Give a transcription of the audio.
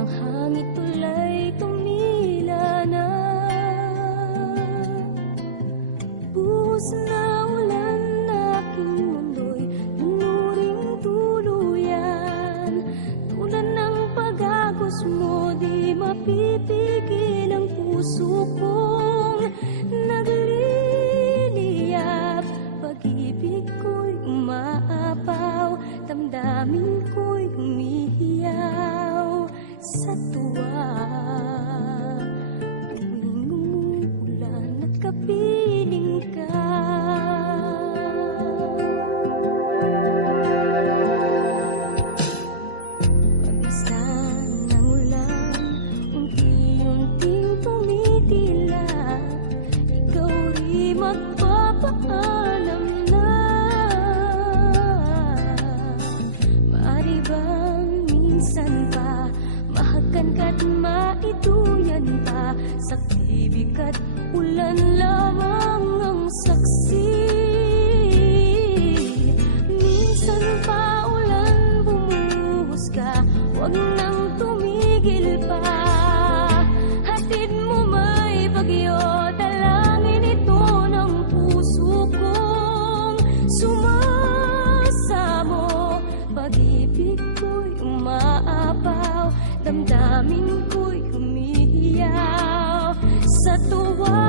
Ang hangin tulay tumila na, buhos na ulan na aking mundo'y lunuring tuluyan. Tulad ng pag-agos mo, di mapipigil ang puso kong nagliliyab. Pag-ibig ko'y umaapaw, damdamin ko'y humihiyaw sa tuwa. Tuwing umuulan at kapiling ka, pabisan ng ulan, unti-unting tumitila. Ikaw rin magpapaalam na. Maaari bang minsan pa mahagan ka't maituyan pa? Sa tibig at ulan lamang ang saksi. Minsan pa ulan bumuhos ka, huwag nang tumigil pa. Hatid mo may bagyo, dalangin ito ng puso kong sumasamo. Pag-ibig ko'y umaapaw, damdamin ko'y humihiyaw sa tuwa.